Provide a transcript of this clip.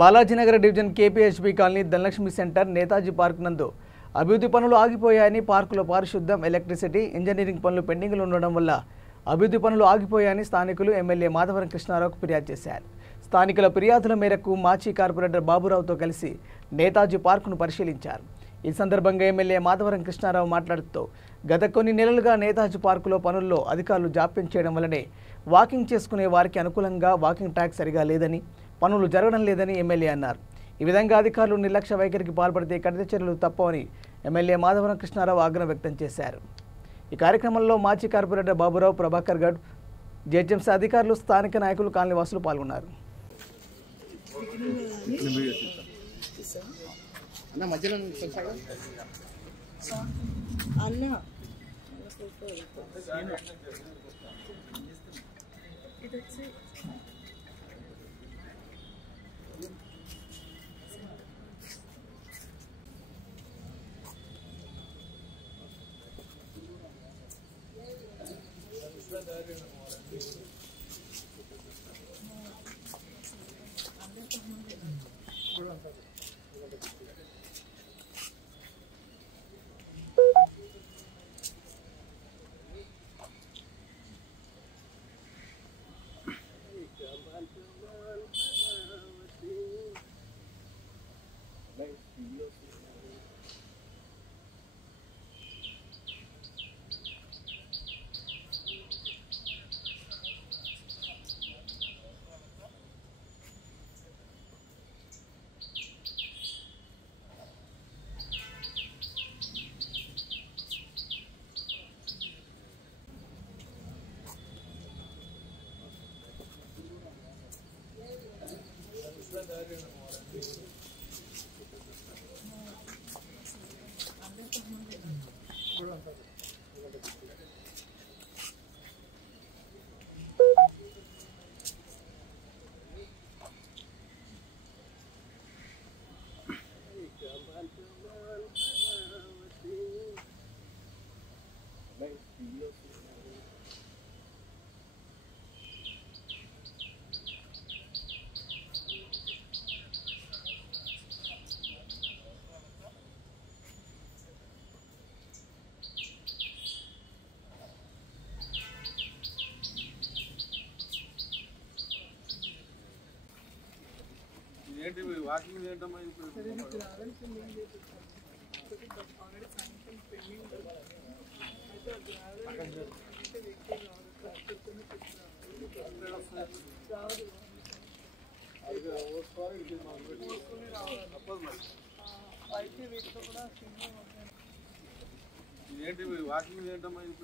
Balaji Nagar division KPHB colony Dhanalakshmi centre Netaji park నందు అభివృద్ధి పనులు ఆగిపోయాయని, పార్కులో పారిశుద్ధ్యం, ఎలక్ట్రిసిటీ, ఇంజనీరింగ్ పనులు పెండింగ్లో ఉండడం వల్ల అభివృద్ధి పనులు ఆగిపోయాయని స్థానికులు ఎమ్మెల్యే మాధవరం కృష్ణారావుకు ఫిర్యాదు చేశారు. స్థానికుల ఫిర్యాదుల మేరకు మాజీ కార్పొరేటర్ బాబురావుతో కలిసి నేతాజీ పార్కును పరిశీలించారు. ఈ సందర్భంగా ఎమ్మెల్యే మాధవరం కృష్ణారావు మాట్లాడుతూ గత కొన్ని నెలలుగా నేతాజీ పార్కులో పనుల్లో అధికారులు జాప్యం చేయడం వల్లనే వాకింగ్ చేసుకునే వారికి అనుకూలంగా వాకింగ్ ట్రాక్ సరిగా లేదని, పనులు జరగడం లేదని ఎమ్మెల్యే అన్నారు. ఈ విధంగా అధికారులు నిర్లక్ష్య వైఖరికి పాల్పడితే కఠిన చర్యలు తప్పవని ఎమ్మెల్యే మాధవరం కృష్ణారావు ఆగ్రహం వ్యక్తం చేశారు. ఈ కార్యక్రమంలో మాజీ కార్పొరేటర్ బాబురావు, ప్రభాకర్ గౌడ్, జెడ్ఎంసీ అధికారులు, స్థానిక నాయకులు, కాలనీవాసులు పాల్గొన్నారు. వాకింగ్ చేయడం ఏంటి వాకింగ్ చేయడం అందరూ